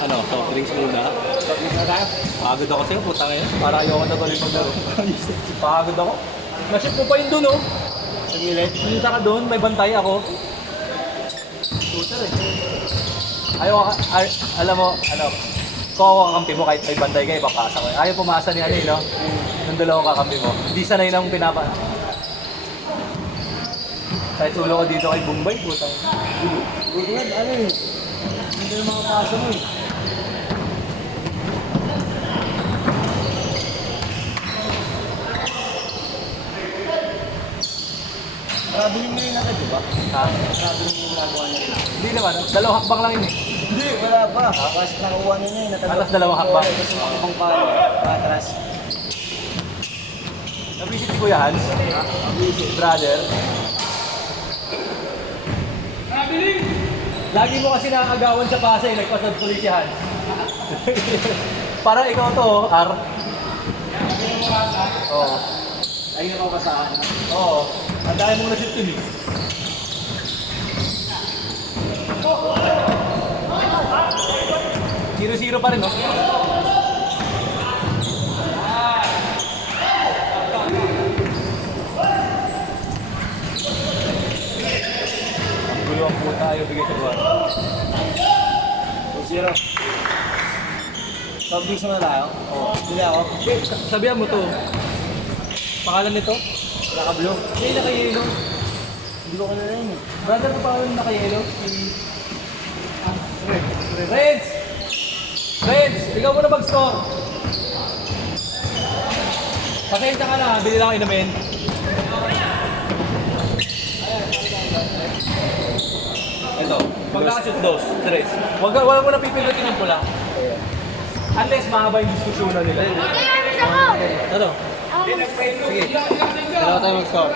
Ano, soft drinks muna. Sabi na tayo. Pagod ako sa'yo, puta ngayon. Para ayoko na tuloy maglaro. Pagod ako. Nasip mo pa yun dun, oh. Sa gilid. Punta ka dun, may bantay ako. Shooter eh. Ayaw ka, alam mo, ano, kung ako kakampi mo kahit may bantay ka, ipapasa ko. Ayaw pumasa ni ano eh, no? Nung dalawang kakampi mo. Hindi sanay nang pinapa. Kahit ulo ko dito kay Bombay, puta. Butuan, ano eh. Hindi na makapasa mo eh. Traveling na yun agad, di ba? Ha? Traveling yung nagawa niya. Hindi naman, dalawang hakbang lang yun eh. Hindi, wala pa. Kasi nakuha niya niya eh. Alas dalawang hakbang. Kasi makapang pa, patras. Nabisit si Kuya Hans, brother. Lagi mo kasi nakakagawan sa Pasay, nagpasad tuloy si Hans. Parang ikaw to, oh, R. Oo. Ayun ako kasahan. Oo. Ang dahil mong nasip yun eh. Zero-zero pa rin, no? Ang gulo ang puta, ayaw bigay sa buwan. 2-0. Pag-bis na tayo? Oo. Hindi ako. Sabihan mo to. Pangalan nito? Naka-blue. Hindi, naka-yellow. Hindi ko kilala yun eh. Brother ko pangalan naka-yellow? Reds! Reds! Ikaw muna mag-score! Pasensya ka na, bili lang ako inumin. Ito, pag nakashoot dos, tres. Wala mo na pipindutin ng pula. Unless mahaba yung diskusyonan nila. Ano? Sige. Dalawa tayo mag-score.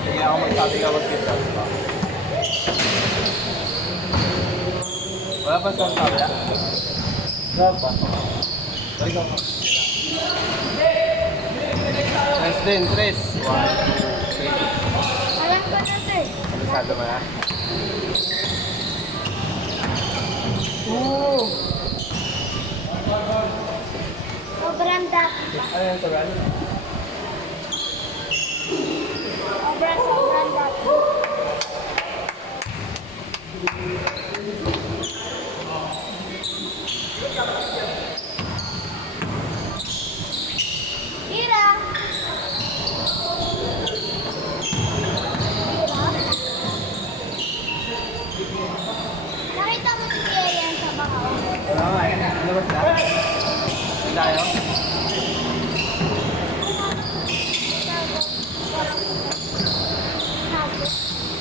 Sige ako magsabi ka mag-score. Wala pa score sabi ah? Wala pa. Balik ako. Nice din, tres. 1, 2, 3. Alam ko na ito eh. Alisado mo na. Oo. Sobrang dati. Ano yung tagal? Sobrang dati. Ira! Nakita mo si Kian sa bakaw? Wala nga eh. Ano ba sila? Hindi tayo?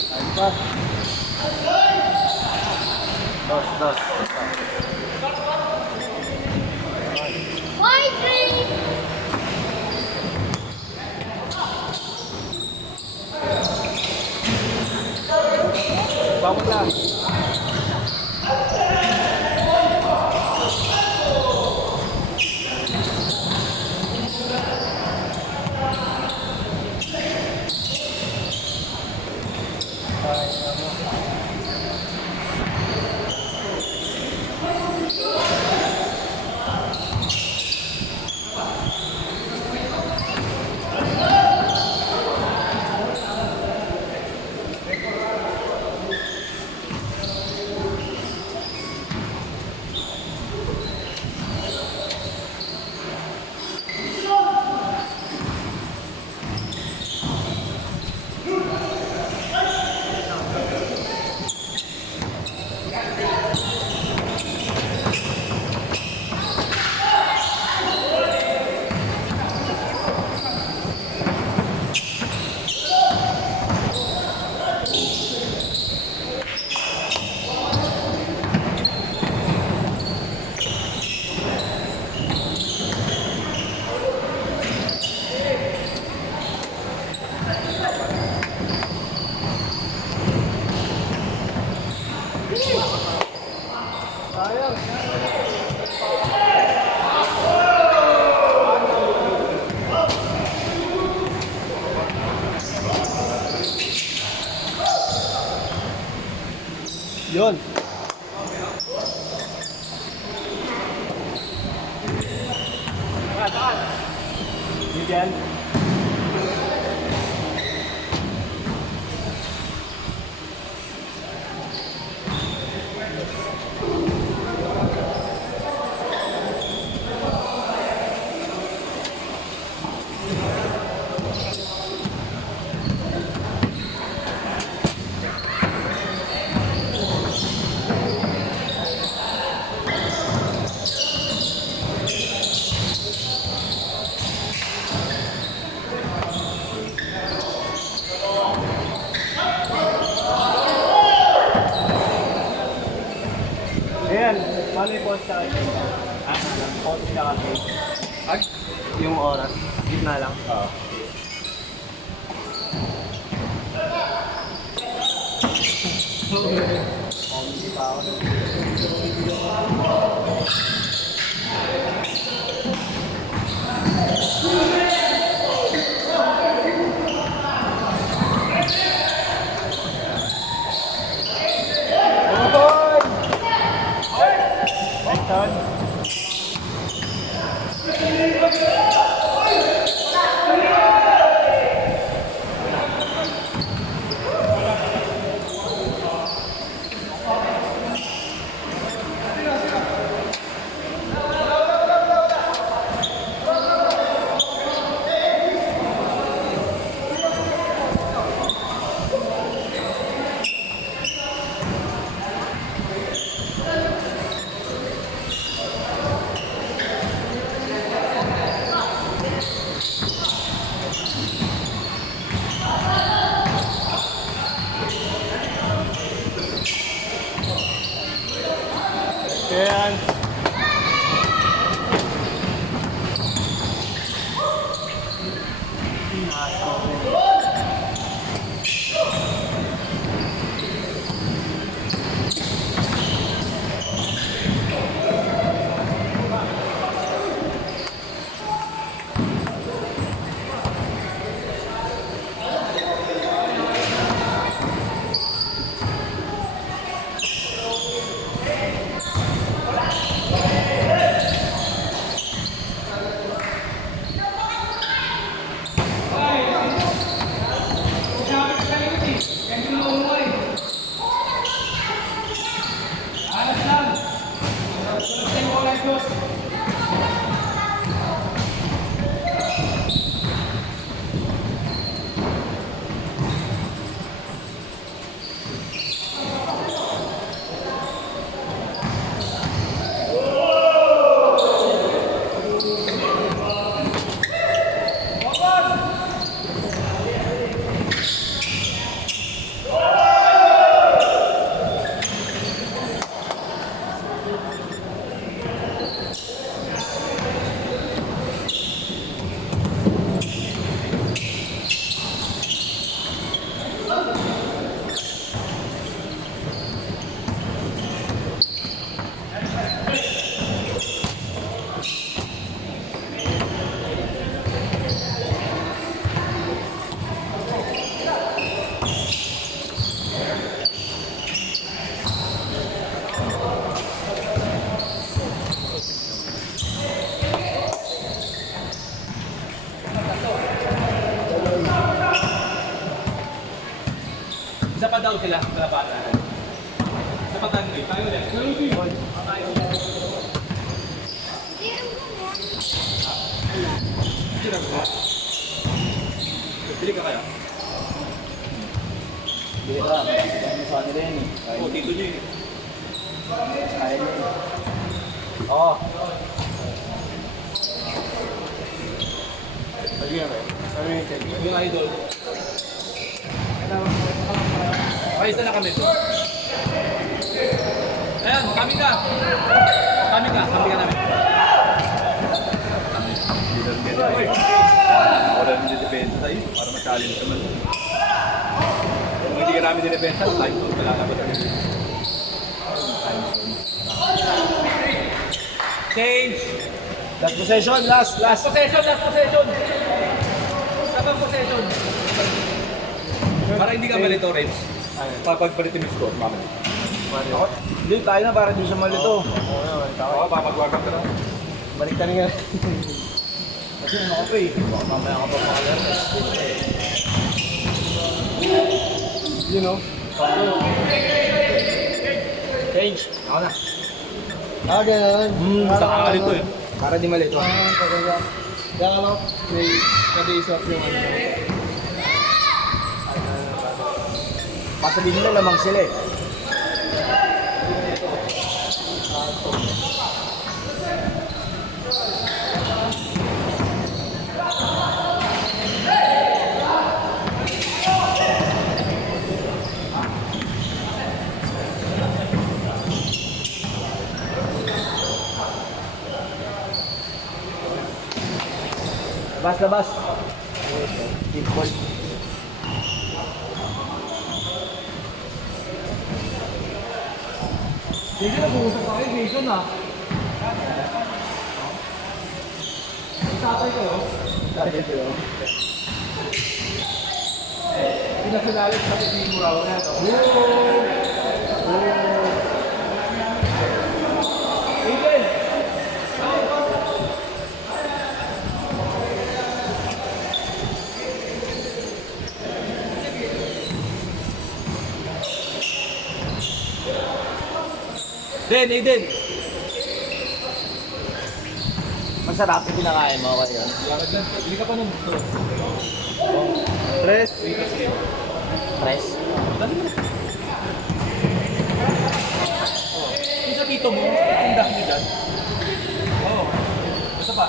Ayun pa. Dos. White tree! Bakit lang? Yun. Vivian. Ayan, paano yung post sa akin? Post sa akin. Ay? Yung oras. Gitna lang. Oo. Benson. Ayan. Isa pa daw sila sa bata. Isa pa tayo ulit. Tayo ulit. Hindi ang Bili ka kaya? Bili ka. Ano sa kanila yan eh. Oo, tito niyo eh. Kaya niya eh. Oo. Sige nga. Ano yung check? Yung idol. Okay, isa na kami. Ayan, kami ka. Kami ka namin. Wala namin dinepensa sa'yo para ma-challenge naman. Kung hindi ka namin dinepensa, time zone ka lalaban namin. Change! Last possession, last. Last possession! Sabang possession. Para hindi ka malito, Reds. Pag balitin yung score, mamaya. Ako, hindi, tayo na para di siya malito. Oo, papagwagan ka na. Balik ka nga. Kasi ano ka pa eh. Baka mamaya ka pa makalan. You know? Change. Ako na. Ah, gano'n. Saka ka rito eh. Para di malito. Kaya ano, may kada-isap yung ano. Pasabihin nila lamang sila eh. Labas. Simple. Sige na, pumusok pa kayo, Jason ah. Tatay kayo. Pinasinalit sa Pilipinas mo raw na ito. Aiden! Aiden! Masarap yung pinakain mo kayo. Bili ka pa ng gusto. Press. Press. Yung sa tito mo, ang dami dyan. Oo. Basta pa.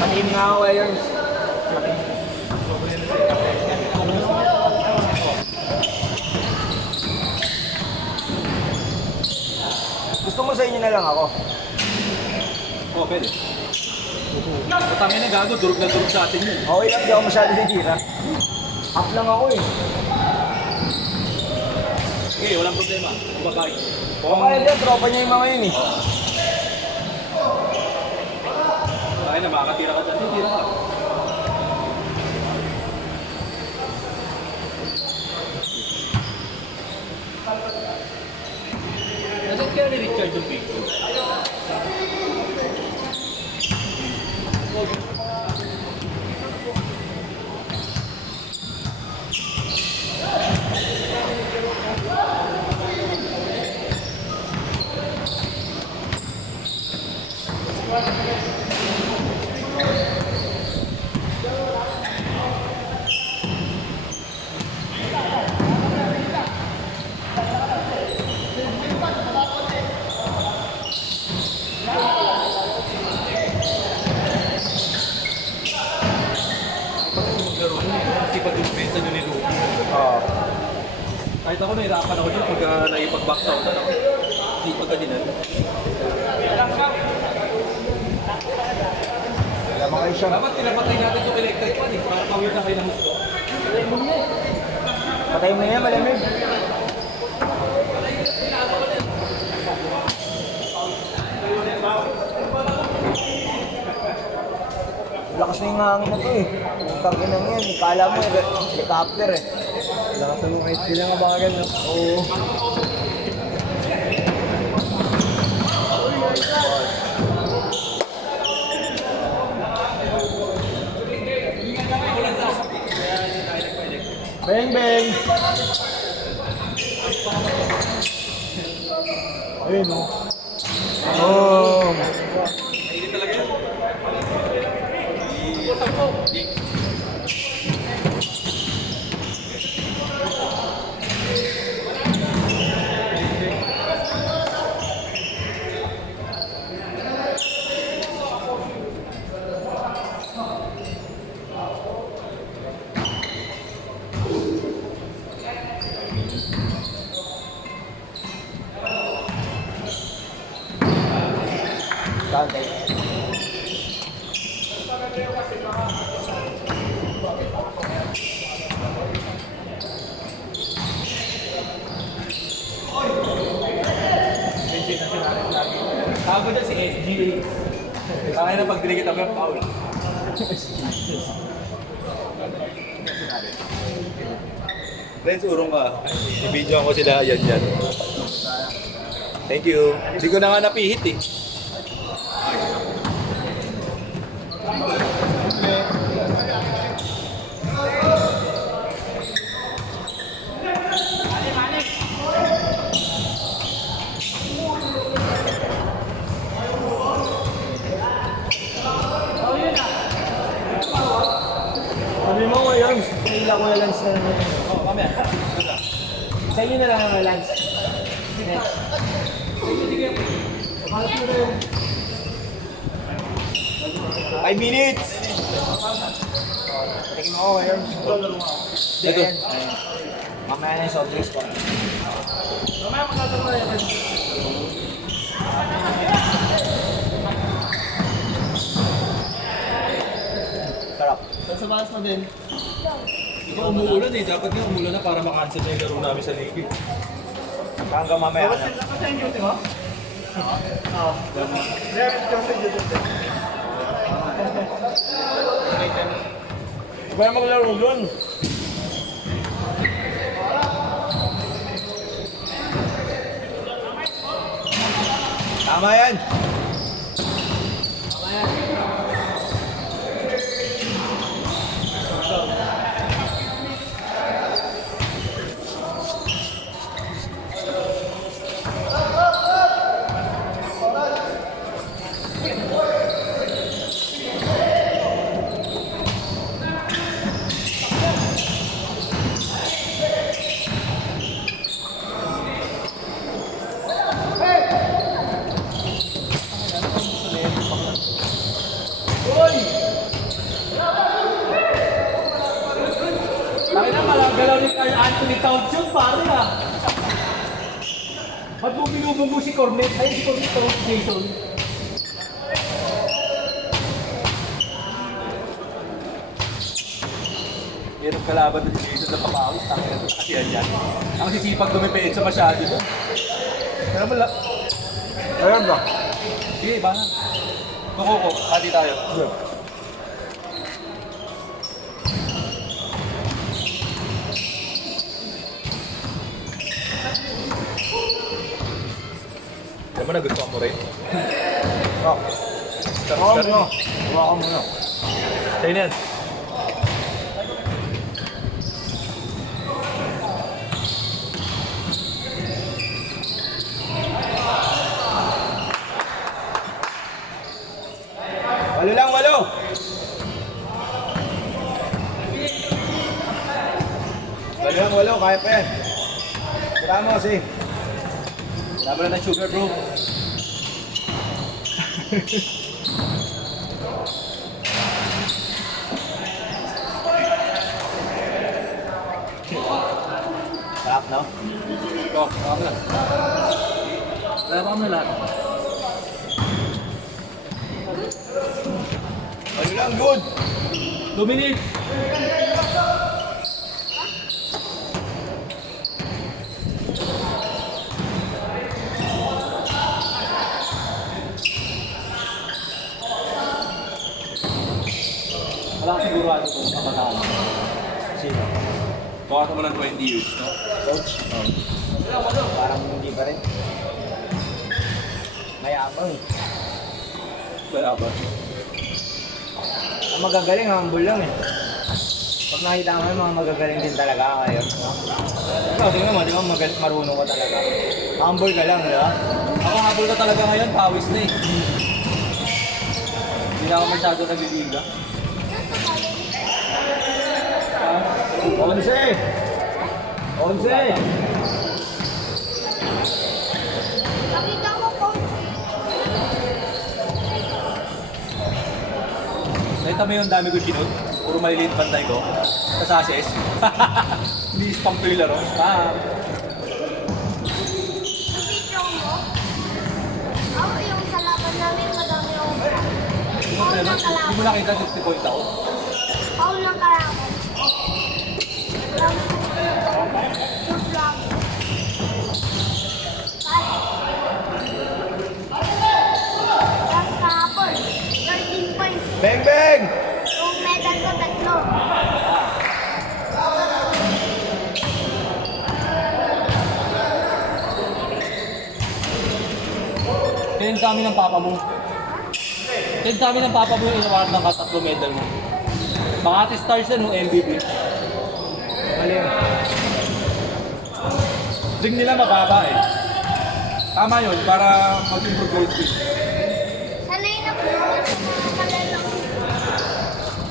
Patim nga ako kayo. Gusto mo sa inyo na lang ako. Oo, pwede. Matangin na gago, durog na durog sa atin yun. Okay lang, di ako masyado sitira. Up lang ako eh. Okay, walang problema. Kumakain. Kaya din, tropa niya yung mga yun eh. Ay na, makakatira ka dyan. Tira ka. Nasaan kaya ni Richard yung picture? Kasi pag-dispensa nyo ni Luke. Oo. Kahit ako nahirapan ako dyan pag naipag-box out ako. Hindi pagka dinan. Tama kayo siya. Dapat pinapatay natin yung electric fan eh. Para tawid na kayo ng gusto. Patay mo na yan, malamig. Lakas na yung hangin na to eh. Yung tangin na yan. Kala mo helicopter eh. Lakas mo kahit sila nga baka gano'n. Oo. Bang bang! Ayun o. Oh. Dante. Tawag ko dyan si SGA. Kaya na pag dinikit ako yung foul. Friends, urong ka. I-video ko sila yan. Thank you. Hindi ko na nga napihit eh. Sabi mo, Lance, kaila ko na Lance na naman. Oh, mamaya. Sa inyo na lang ang Lance. Next. 5 minutes! Tingin mo ako, Lance. Ito. Ayan. Mamaya na yung soft drinks ko. Sarap. Sa balas mo din. Ikaw umuulan eh. Dapat nga umuulan na para makancel na yung laro namin sa league. Hanggang mamaya na. Kaya maglaro doon. Tama yan. Laki na malagalaw ni Anthony Towns yun, pare ah. Ba't mo binubunggo si Cornet? Ay, si Cornet Towns, Jason. Yan ang kalaban ng Jason na pamawis. Takay na ito kasi yan. Ang sisipag dumipeen sa masyado ito. Kaya wala. Ayan ba? Sige, iba na. Kukuko, hati tayo. Alam mo na, gusto mo rin. Oh. Hawakan mo na. Hawakan mo na. Sa'yo na yan. Walo lang, walo! Walo lang, walo. Kaya pa yan. Tira mo kasi. Laban na ng sugar, bro. Sarap, no? Ito, tama na. Laban mo na lahat. Walo lang, good! Dominic! Wala ka sigurado kung kabataan. Sino? Baka ka mo ng 20 years, no? Coach? Parang hindi pa rin. Mayabang eh. Wala ba? Ang magagaling, humble lang eh. Pag nakita mo yung mga magagaling din talaga ngayon. No? Ikaw, tingnan mo, di ba marunong ka talaga. Humble ka lang, di ba? Ako habol ka talaga ngayon, pawis na eh. Hindi na ako masyado nagliliga. Onse! Onse! Pakita mo, coach. Nakita mo yung dami ko sinod? Puro maliliit bantay ko. Sa sashes. Hindi spam ko yung laro. Spam. Yung video mo, ako yung sa laban namin, madami yung Paul ng Hindi kalaban. mo nakita 60 point ako. Paul ng kalaban. Shoot lang. Tapos kahapon, 13 points. Bang bang! Yung medal ko, 3. Tent sa amin ng papa mo. Tent sa amin ng papa mo yung inawaran ng katatlo medal mo. Makati Stars yan, no? MVP. Alin. Ring nila mababa eh. Tama yun, para mag-improve goal speed. Sanay na po ako sa mga malalang.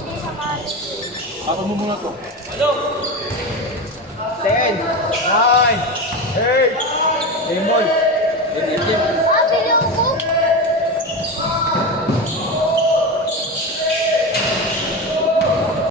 Hindi sa mga. Papa mo muna to. 10, 9, 8, game ball.